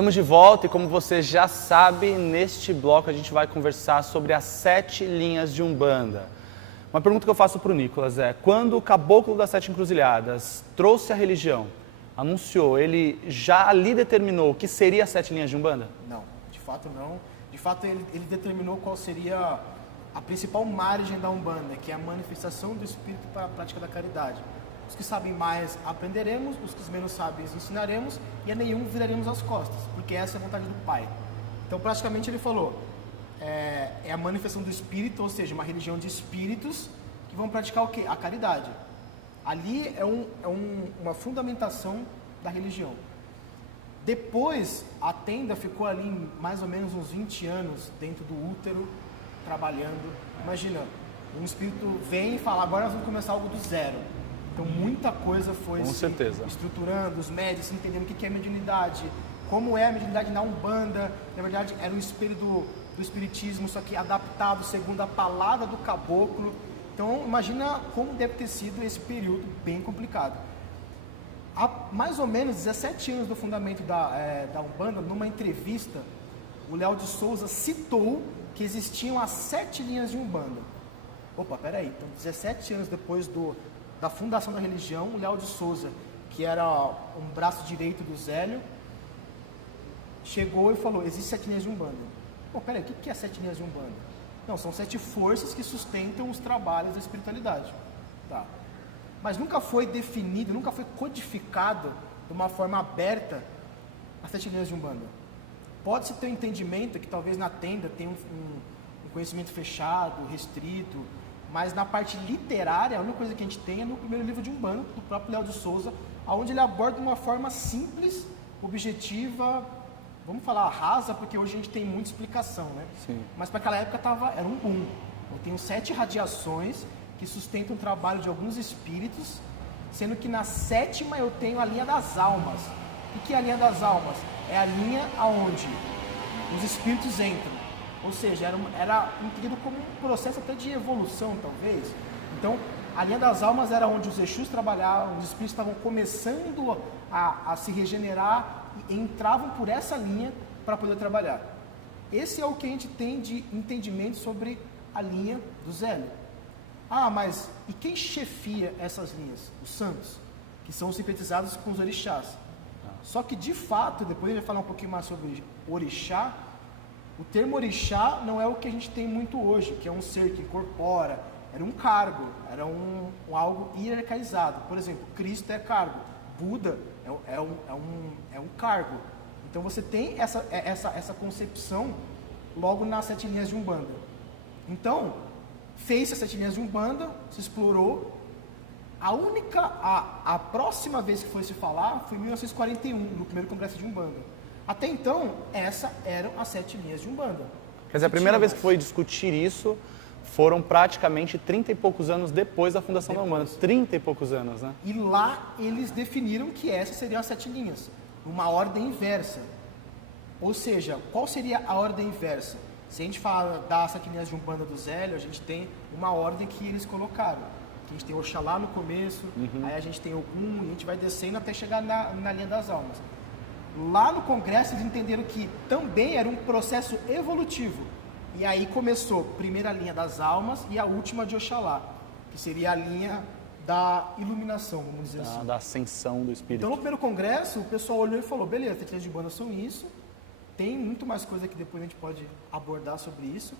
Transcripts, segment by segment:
Estamos de volta e, como você já sabe, neste bloco a gente vai conversar sobre as 7 linhas de Umbanda. Uma pergunta que eu faço para o Nicolas é: quando o caboclo das 7 encruzilhadas trouxe a religião, anunciou, ele já ali determinou o que seria as 7 linhas de Umbanda? Não, de fato não. De fato ele determinou qual seria a principal margem da Umbanda, que é a manifestação do Espírito para a prática da caridade. Os que sabem mais aprenderemos, os que menos sabem ensinaremos, e a nenhum viraremos as costas, porque essa é a vontade do Pai. Então, praticamente, ele falou, é a manifestação do Espírito, ou seja, uma religião de espíritos que vão praticar o quê? A caridade. Ali é uma fundamentação da religião. Depois, a tenda ficou ali mais ou menos uns 20 anos dentro do útero, trabalhando. Imagina, um espírito vem e fala, agora nós vamos começar algo do zero. Então, muita coisa foi se estruturando, os médicos entendendo o que é mediunidade, como é a mediunidade na Umbanda. Na verdade, era um espelho do espiritismo, só que adaptado segundo a palavra do caboclo. Então, imagina como deve ter sido esse período bem complicado. Há mais ou menos 17 anos do fundamento da Umbanda, numa entrevista, o Léo de Souza citou que existiam as 7 linhas de Umbanda. Opa, peraí, então 17 anos depois da fundação da religião, o Léo de Souza, que era um braço direito do Zélio, chegou e falou, existem 7 linhas de Umbanda. Pô, peraí, o que é 7 linhas de Umbanda? Não, são 7 forças que sustentam os trabalhos da espiritualidade. Tá. Mas nunca foi definido, nunca foi codificado de uma forma aberta as 7 linhas de Umbanda. Pode-se ter um entendimento que talvez na tenda tenha um conhecimento fechado, restrito, mas na parte literária, a única coisa que a gente tem é no primeiro livro de Umbanda, do próprio Léo de Souza, onde ele aborda de uma forma simples, objetiva, vamos falar rasa, porque hoje a gente tem muita explicação, né? Sim. Mas para aquela época era um boom. Eu tenho 7 radiações que sustentam o trabalho de alguns espíritos, sendo que na 7ª eu tenho a linha das almas. O que é a linha das almas? É a linha aonde os espíritos entram. Ou seja, era entendido como um processo até de evolução, talvez. Então, a linha das almas era onde os Exus trabalhavam, os espíritos estavam começando a se regenerar e entravam por essa linha para poder trabalhar. Esse é o que a gente tem de entendimento sobre a linha do Zélio. Ah, mas e quem chefia essas linhas? Os santos, que são sincretizados com os orixás. Só que, de fato, depois a gente vai falar um pouquinho mais sobre orixá. O termo orixá não é o que a gente tem muito hoje, que é um ser que incorpora, era um cargo, era algo hierarquizado. Por exemplo, Cristo é cargo, Buda é um cargo. Então você tem essa concepção logo nas 7 linhas de Umbanda. Então, fez as 7 linhas de Umbanda, se explorou. A próxima vez que foi se falar foi em 1941, no primeiro congresso de Umbanda. Até então, essas eram as 7 linhas de Umbanda. Quer dizer, a primeira vez que foi discutir isso foram praticamente 30 e poucos anos depois da fundação da Umbanda. 30 e poucos anos, né? E lá eles definiram que essas seriam as 7 linhas, uma ordem inversa. Ou seja, qual seria a ordem inversa? Se a gente fala das 7 linhas de Umbanda do Zélio, a gente tem uma ordem que eles colocaram. A gente tem Oxalá no começo, aí a gente tem Ogum, e a gente vai descendo até chegar na linha das almas. Lá no congresso eles entenderam que também era um processo evolutivo. E aí começou a primeira linha das almas e a última de Oxalá, que seria a linha da iluminação, vamos dizer assim. Da ascensão do espírito. Então no primeiro congresso o pessoal olhou e falou, beleza, as 7 linhas de Umbanda são isso, tem muito mais coisa que depois a gente pode abordar sobre isso.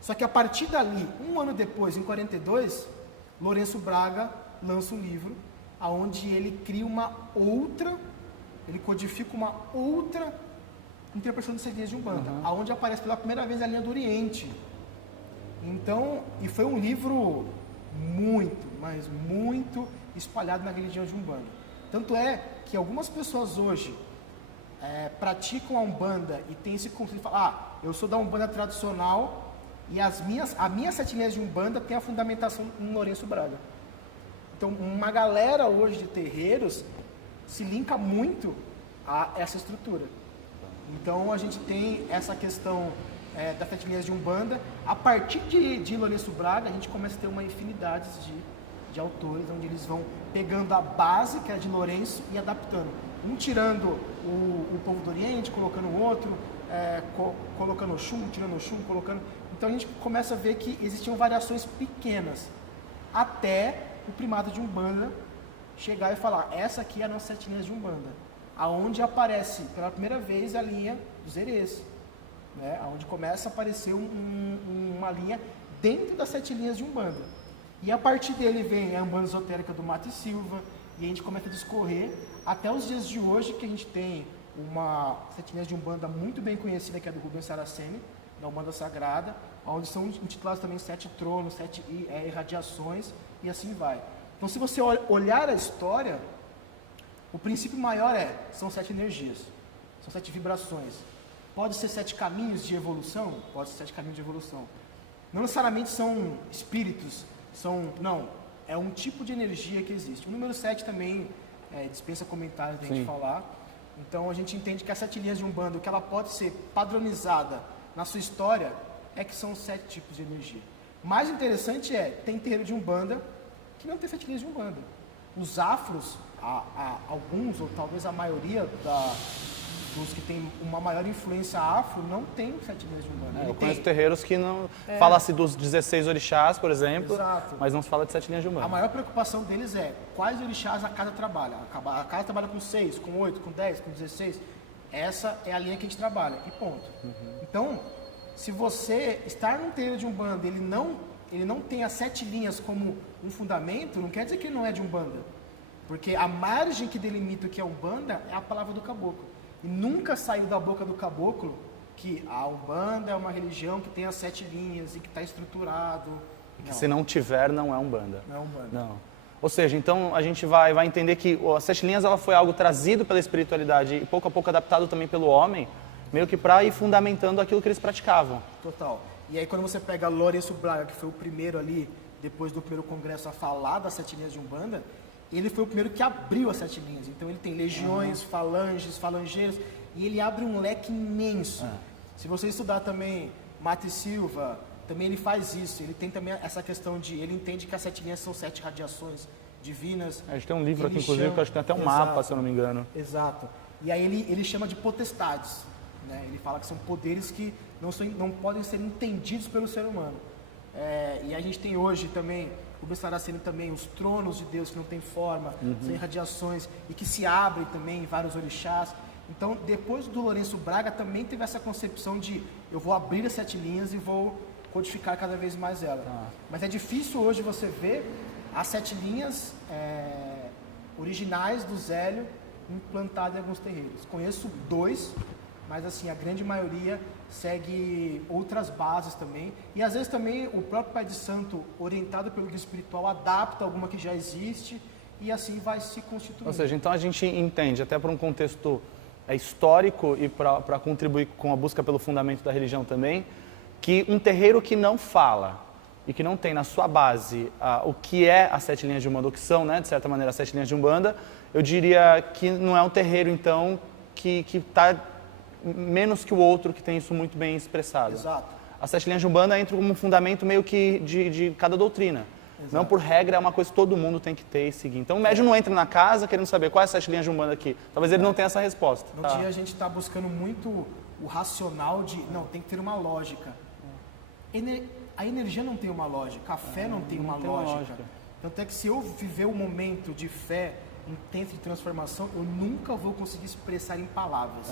Só que a partir dali, um ano depois, em 42, Lourenço Braga lança um livro onde ele cria ele codifica uma outra interpretação das 7 linhas de Umbanda, onde aparece pela primeira vez a linha do Oriente. Então, e foi um livro muito, mas muito espalhado na religião de Umbanda. Tanto é que algumas pessoas hoje praticam a Umbanda e tem esse conceito de falar, eu sou da Umbanda tradicional e as minhas 7 linhas de Umbanda tem a fundamentação em Lourenço Braga. Então, uma galera hoje de terreiros se linka muito a essa estrutura. Então, a gente tem essa questão das 7 linhas de Umbanda. A partir de Lourenço Braga, a gente começa a ter uma infinidade de autores, onde eles vão pegando a base, que é de Lourenço, e adaptando. Um tirando o povo do Oriente, colocando o outro, colocando Oxum, tirando Oxum, colocando... Então a gente começa a ver que existiam variações pequenas, até o primado de Umbanda chegar e falar, essa aqui é a nossa 7 linhas de Umbanda, aonde aparece pela primeira vez a linha dos Herês, né? Onde começa a aparecer uma linha dentro das 7 linhas de Umbanda. E a partir dele vem a Umbanda Esotérica do Mato e Silva, e a gente começa a discorrer até os dias de hoje, que a gente tem uma 7 linhas de Umbanda muito bem conhecida, que é do Rubens Saraceni, da Umbanda Sagrada, onde são intitulados também 7 tronos, 7 irradiações, e assim vai. Então, se você olhar a história, o princípio maior são 7 energias, são 7 vibrações. Pode ser 7 caminhos de evolução? Pode ser 7 caminhos de evolução. Não necessariamente são espíritos, não, é um tipo de energia que existe. O número 7 também dispensa comentários da gente falar. Então a gente entende que as 7 linhas de Umbanda, o que ela pode ser padronizada na sua história, é que são 7 tipos de energia. Mais interessante tem terreiro de Umbanda que não tem 7 linhas de Umbanda. Os afros, alguns, ou talvez a maioria dos que tem uma maior influência afro, não tem 7 linhas de Umbanda. Eu conheço terreiros que não... Fala-se dos 16 orixás, por exemplo, Exato. Mas não se fala de 7 linhas de Umbanda. A maior preocupação deles é quais orixás a casa trabalha. A casa trabalha com 6, com 8, com 10, com 16. Essa é a linha que a gente trabalha, e ponto. Então, se você estar num terreiro de Umbanda, ele não tem as 7 linhas como um fundamento, não quer dizer que ele não é de Umbanda. Porque a margem que delimita o que é Umbanda é a palavra do caboclo. E nunca saiu da boca do caboclo que a Umbanda é uma religião que tem as 7 linhas e que está estruturado. Que se não tiver, não é Umbanda. Não é Umbanda. Não. Ou seja, então a gente vai entender que as 7 linhas ela foi algo trazido pela espiritualidade e pouco a pouco adaptado também pelo homem, meio que para ir fundamentando aquilo que eles praticavam. Total. E aí quando você pega Lourenço Braga, que foi o primeiro ali, depois do primeiro congresso, a falar das 7 linhas de Umbanda, ele foi o primeiro que abriu as 7 linhas. Então ele tem legiões, falanges, falangeiros, e ele abre um leque imenso. Se você estudar também Mato e Silva, também ele faz isso. Ele tem também essa questão ele entende que as 7 linhas são 7 radiações divinas. A gente tem um livro aqui, inclusive, que eu acho que tem até um mapa, se eu não me engano. Exato. E aí ele chama de potestades, né? Ele fala que são poderes que não podem ser entendidos pelo ser humano. E a gente tem hoje também, o Bessaraceno também, os tronos de Deus que não tem forma, sem radiações, e que se abrem também em vários orixás. Então, depois do Lourenço Braga, também teve essa concepção de eu vou abrir as 7 linhas e vou codificar cada vez mais ela. Mas é difícil hoje você ver as 7 linhas originais do Zélio implantadas em alguns terreiros. Conheço 2, mas assim, a grande maioria segue outras bases também. E às vezes também o próprio Pai de Santo, orientado pelo guia espiritual, adapta alguma que já existe e assim vai se constituindo. Ou seja, então a gente entende, até por um contexto histórico e para contribuir com a busca pelo fundamento da religião também, que um terreiro que não fala e que não tem na sua base o que é as 7 linhas de Umbanda, o que são, né, de certa maneira, as 7 linhas de Umbanda, eu diria que não é um terreiro, então, que está menos que o outro que tem isso muito bem expressado. Exato. As 7 linhas de Umbanda entram como um fundamento meio que de cada doutrina. Exato. Não por regra, é uma coisa que todo mundo tem que ter e seguir. Então o médium não entra na casa querendo saber quais as 7 linhas de Umbanda aqui. Talvez ele não tenha essa resposta. No dia a gente está buscando muito o racional de, não, tem que ter uma lógica. A energia não tem uma lógica, a fé não tem uma lógica. Tanto é que se eu viver um momento de fé intensa de transformação, eu nunca vou conseguir expressar em palavras.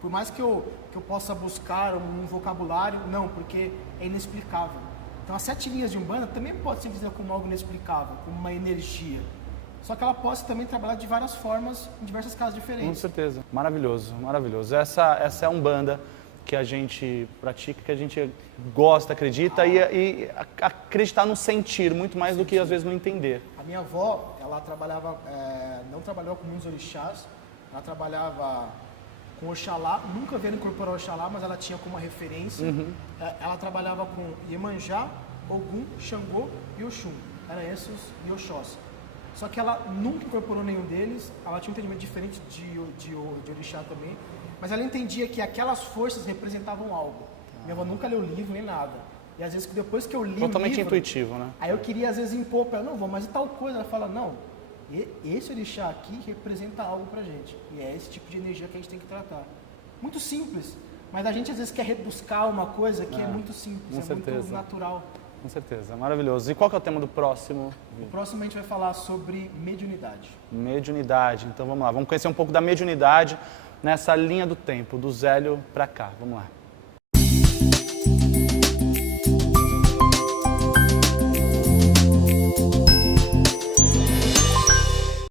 Por mais que eu possa buscar um vocabulário, não, porque é inexplicável. Então as 7 linhas de Umbanda também pode ser vista como algo inexplicável, como uma energia. Só que ela pode também trabalhar de várias formas, em diversas casas diferentes. Com certeza. Maravilhoso, maravilhoso. Essa é a Umbanda que a gente pratica, que a gente gosta, acredita e acreditar no sentir, muito mais do que às vezes no entender. A minha avó, ela trabalhava, não trabalhou com muitos orixás, ela trabalhava com Oxalá, nunca veio incorporar Oxalá, mas ela tinha como uma referência. Ela trabalhava com Iemanjá, Ogum, Xangô e Oxum. Eram esses e Oxós. Só que ela nunca incorporou nenhum deles, ela tinha um entendimento diferente de orixá também, mas ela entendia que aquelas forças representavam algo. Minha avó nunca leu livro nem nada. E às vezes que depois que eu li Totalmente o livro, intuitivo, né? aí eu queria às vezes impor para ela, não, mas e tal coisa? Ela fala, não, esse orixá aqui representa algo pra gente. E é esse tipo de energia que a gente tem que tratar. Muito simples, mas a gente às vezes quer rebuscar uma coisa que é muito simples, com certeza. muito natural. Com certeza, maravilhoso. E qual que é o tema do próximo? O próximo a gente vai falar sobre mediunidade. Mediunidade. Então vamos lá, vamos conhecer um pouco da mediunidade nessa linha do tempo, do Zélio para cá. Vamos lá.